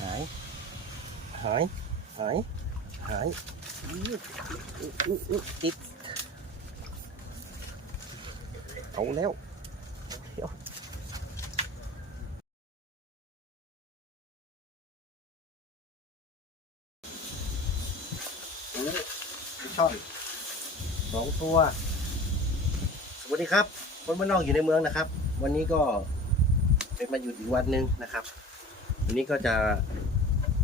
หาย หาย หาย หายติดเอาแล้วเดี๋ยวอู้ช่อนสองตัว สวัสดีครับ คนบ้านนอกอยู่ในเมืองนะครับ วันนี้ก็เป็นมาหยุดอีกวันหนึ่งนะครับ วันนี้ก็จะ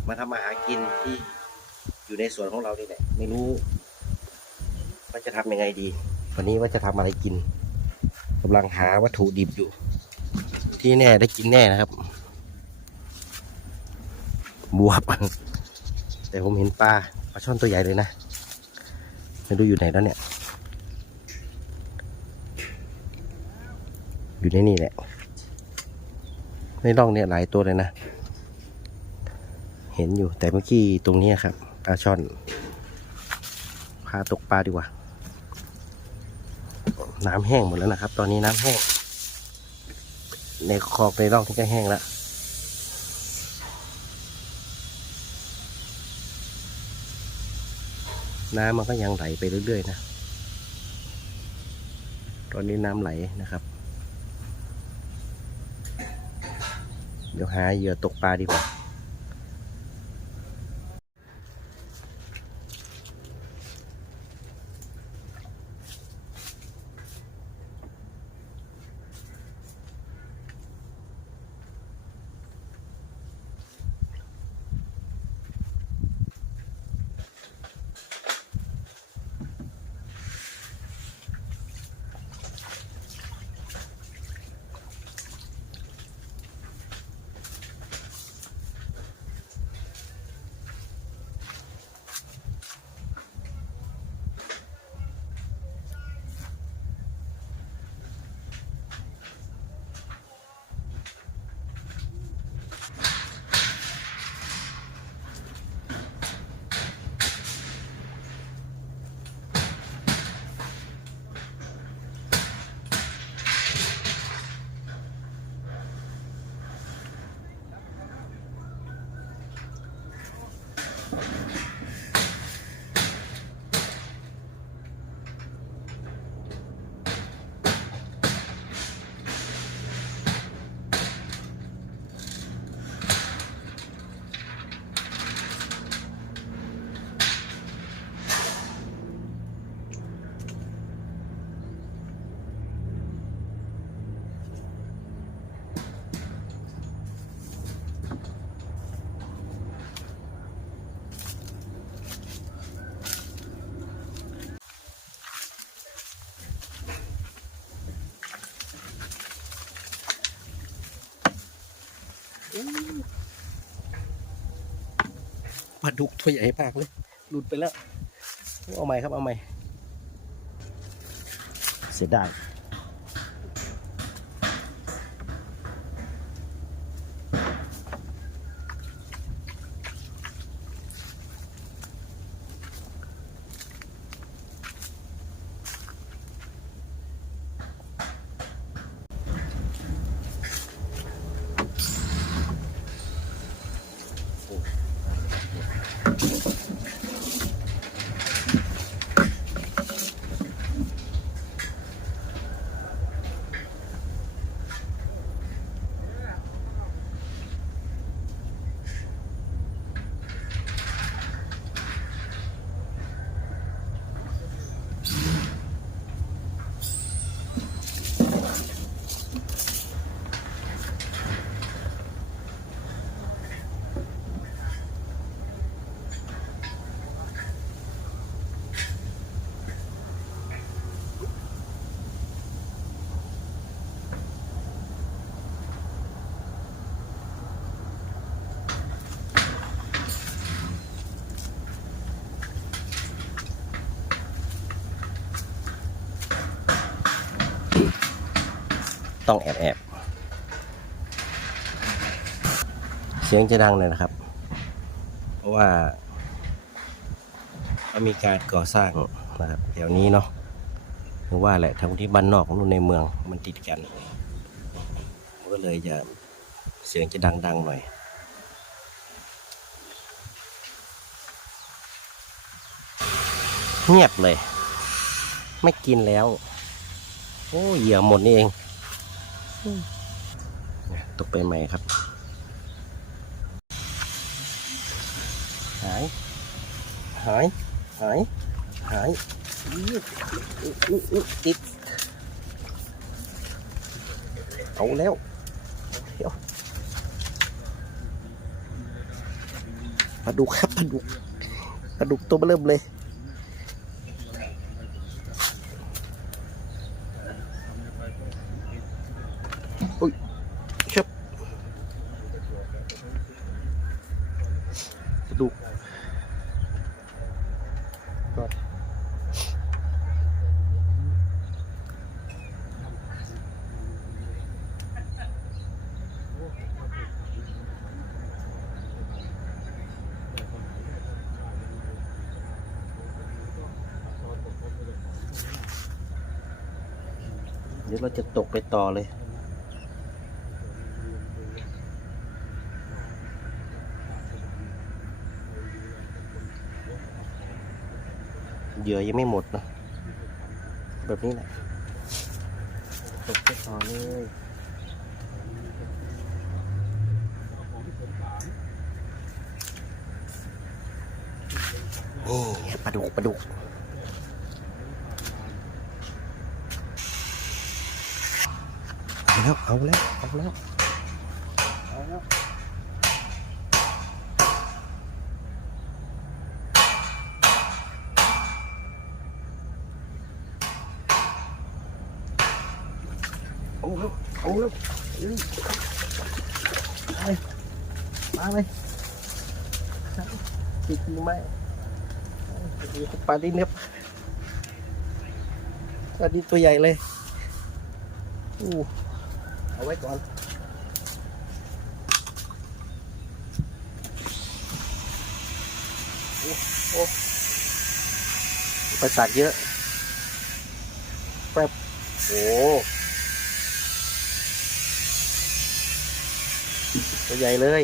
มาทำอาหารกินที่อยู่ในสวนของเรานี่แหละไม่รู้ว่าจะทำยังไงดี วันนี้ว่าจะทำอะไรกินกำลังหาวัตถุดิบอยู่ ที่แน่ได้กินแน่นะครับ บวบ แต่ผมเห็นปลาปลาช่อนตัวใหญ่เลยนะไม่รู้อยู่ไหนแล้วเนี่ย อยู่ในนี่แหละในร่องเนี่ยหลายตัวเลยนะ เห็นอยู่แต่เมื่อกี้ตรงนี้ครับปลาช่อนพาตกปลาดีกว่า น้ำแห้งหมดแล้วนะครับ ตอนนี้น้ำแห้ง ในคลองในร่องที่จะแห้งแล้วน้ำมันก็ยังไหลไปเรื่อยๆนะ ตอนนี้น้ำไหลนะครับ เดี๋ยวหาเหยื่อตกปลาดีกว่า ปลาดุกตัวใหญ่มากเลย หลุดไปแล้ว เอาใหม่ครับ เอาใหม่ เสียดาย ต้องแอบแอบเสียงจะดังเลยนะครับ เพราะว่ามีการก่อสร้างนะครับแถวนี้เนาะคือว่าแหละทั้งที่บ้านนอกของนู่นในเมืองมันติดกันก็เลยจะเสียงจะดัง ๆ หน่อยเงียบเลย ไม่กินแล้ว โอ้เหยื่อหมดนี่เอง ตกไปใหม่ครับ หาย หาย หาย หายติดเอาแล้วเดี๋ยวปลาดุกครับปลาดุกปลาดุกตัวเบอเริ่มเลย เดี๋ยวเราจะตกไปต่อเลย เหยื่อยังไม่หมดนะ แบบนี้แหละ ตกไปต่อเลยนี่ปลาดุกปลาดุกเอา แล้ว เอาแล้ว เอาแล้ว เอาแล้ว เอาแล้ว เอาแล้วเอ้ยไปมาเลยติดมือไหมปลาดินครับปลาดินตัวใหญ่เลยอู้ เอาไว้ก่อนโอ้โอ้ไปตักเยอะแป๊บโอ้ตัวใหญ่เลย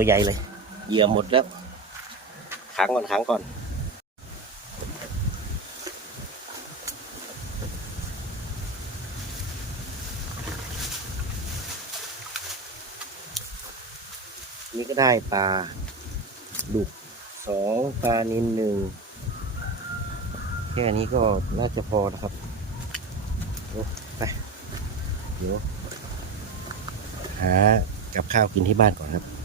ตัวใหญ่เลย เหยื่อหมดแล้วขังก่อนขังก่อน นี่ก็ได้ปลาดุกสองปลานินหนึ่งแค่นี้ก็น่าจะพอนะครับไปเดี๋ยวหากับข้าวกินที่บ้านก่อนครับ